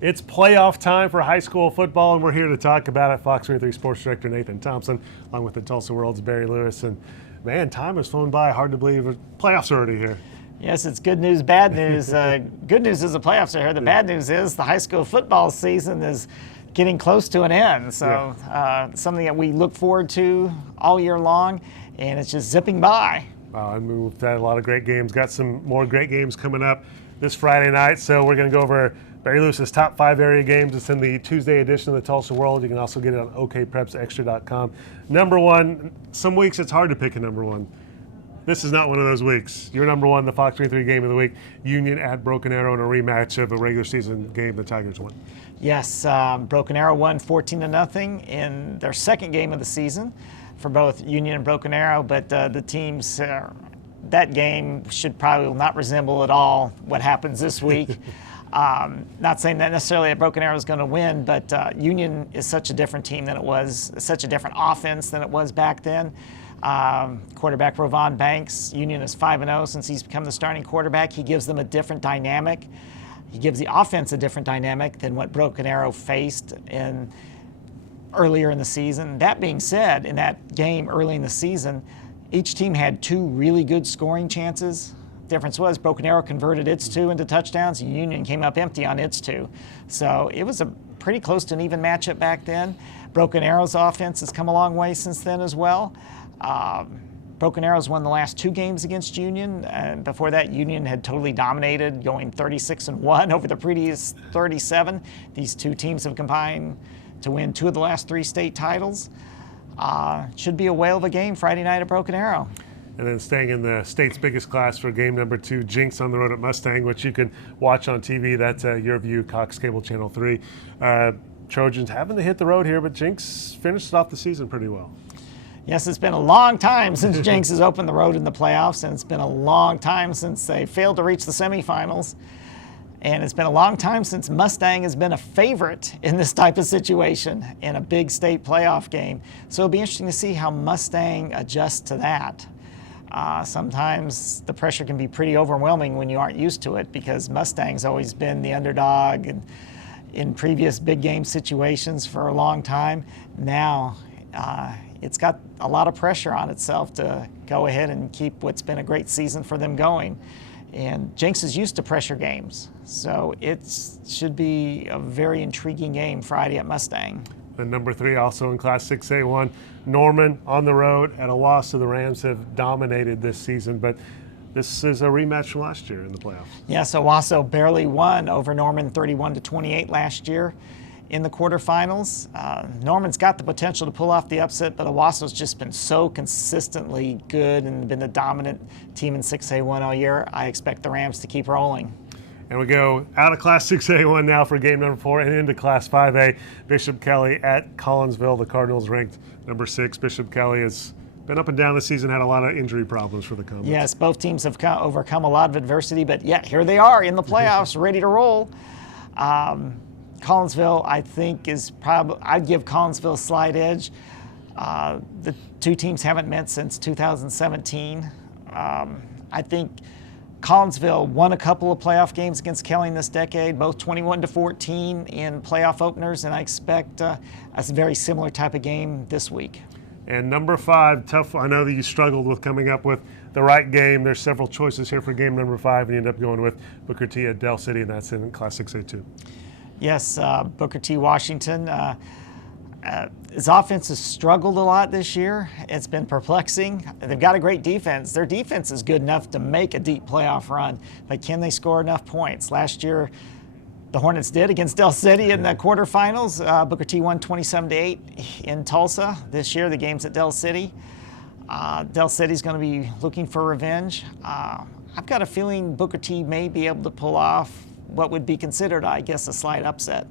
It's playoff time for high school football, and we're here to talk about it. Fox 23 Sports Director Nathan Thompson, along with the Tulsa World's Barry Lewis. And man, time has flown by. Hard to believe playoffs are already here. Yes, it's good news, bad news. Good news is the playoffs are here. The bad news is the high school football season is getting close to an end. So something that we look forward to all year long, and it's just zipping by. And we've had a lot of great games. Got some more great games coming up this Friday night. So we're going to go over Barry Lewis's top 5 area games. It's in the Tuesday edition of the Tulsa World. You can also get it on okprepsextra.com. Number one, some weeks it's hard to pick a number one. This is not one of those weeks. Your number one, the Fox 23 game of the week, Union at Broken Arrow in a rematch of a regular season game the Tigers won. Yes, Broken Arrow won 14-0 in their second game of the season for both Union and Broken Arrow, but the teams, that game should probably not resemble at all what happens this week. Not saying that necessarily that Broken Arrow is going to win, but Union is such a different team than it was, such a different offense than it was back then. Quarterback Rovon Banks, Union is 5-0 since he's become the starting quarterback. He gives them a different dynamic. He gives the offense a different dynamic than what Broken Arrow faced earlier in the season. That being said, in that game early in the season, each team had 2 really good scoring chances. Difference was Broken Arrow converted its 2 into touchdowns, and Union came up empty on its 2. So it was a pretty close to an even matchup back then. Broken Arrow's offense has come a long way since then as well. Broken Arrow's won the last 2 games against Union, and before that Union had totally dominated, going 36-1 over the previous 37. These 2 teams have combined to win 2 of the last 3 state titles. Should be a whale of a game Friday night at Broken Arrow. And then staying in the state's biggest class for game number 2, Jinx on the road at Mustang, which you can watch on TV. That's Your View, Cox Cable Channel 3. Trojans having to hit the road here, but Jinx finished off the season pretty well. Yes, it's been a long time since Jinx has opened the road in the playoffs, and it's been a long time since they failed to reach the semifinals. And it's been a long time since Mustang has been a favorite in this type of situation in a big state playoff game. So it'll be interesting to see how Mustang adjusts to that. Sometimes the pressure can be pretty overwhelming when you aren't used to it, because Mustang's always been the underdog and in previous big game situations for a long time. Now it's got a lot of pressure on itself to go ahead and keep what's been a great season for them going. And Jinx is used to pressure games, so it should be a very intriguing game Friday at Mustang. And number 3, also in Class 6A1, Norman on the road at a loss. So the Rams have dominated this season, but this is a rematch from last year in the playoffs. Yes, Owasso barely won over Norman 31-28 last year in the quarterfinals. Norman's got the potential to pull off the upset, but Owasso's just been so consistently good and been the dominant team in 6A1 all year. I expect the Rams to keep rolling. And we go out of Class 6A1 now for game number 4 and into Class 5A. Bishop Kelly at Collinsville. The Cardinals ranked number 6. Bishop Kelly has been up and down this season, had a lot of injury problems for the Comets. Yes, both teams have overcome a lot of adversity, but yeah, here they are in the playoffs, ready to roll. Collinsville, I think, is probably, I'd give Collinsville a slight edge. The 2 teams haven't met since 2017. I think Collinsville won a couple of playoff games against Kelly in this decade, both 21-14 in playoff openers, and I expect a very similar type of game this week. And number 5, tough. I know that you struggled with coming up with the right game. There's several choices here for game number 5, and you end up going with Booker T at Del City, and that's in Class 6A2. Yes, Booker T. Washington. His offense has struggled a lot this year. It's been perplexing. They've got a great defense. Their defense is good enough to make a deep playoff run, but can they score enough points? Last year, the Hornets did against Del City in the quarterfinals. Booker T won 27-8 in Tulsa. This year, the game's at Del City. Del City's going to be looking for revenge. I've got a feeling Booker T may be able to pull off what would be considered, I guess, a slight upset.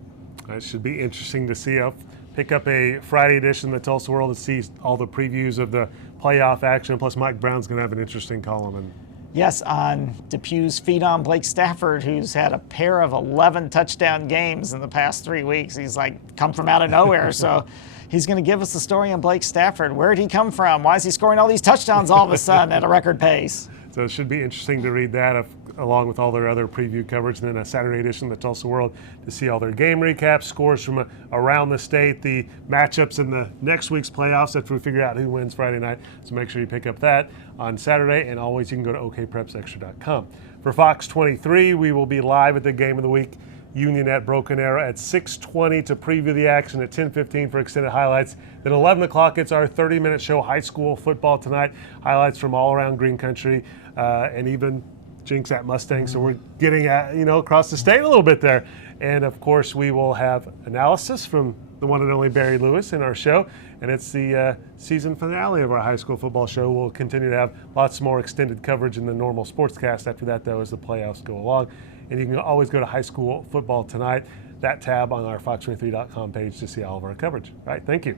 It should be interesting to see. I'll pick up a Friday edition of the Tulsa World to see all the previews of the playoff action. Plus, Mike Brown's going to have an interesting column. Yes, on Depew's feed on Blake Stafford, who's had a pair of 11 touchdown games in the past 3 weeks. He's like come from out of nowhere. So he's going to give us the story on Blake Stafford. Where did he come from? Why is he scoring all these touchdowns all of a sudden at a record pace? So it should be interesting to read that along with all their other preview coverage, and then a Saturday edition of the Tulsa World to see all their game recaps, scores from around the state, the matchups in the next week's playoffs after we figure out who wins Friday night. So make sure you pick up that on Saturday, and always you can go to okprepsextra.com. For Fox 23, we will be live at the game of the week, Union at Broken Arrow at 6:20 to preview the action, at 10:15 for extended highlights. Then 11 o'clock, it's our 30-minute show, high school football tonight. Highlights from all around Green Country and even Jinx at Mustang. So we're getting across the state a little bit there. And of course, we will have analysis from the one and only Barry Lewis in our show. And it's the season finale of our high school football show. We'll continue to have lots more extended coverage in the normal sportscast after that, though, as the playoffs go along. And you can always go to High School Football Tonight, that tab on our fox23.com page to see all of our coverage. All right, thank you.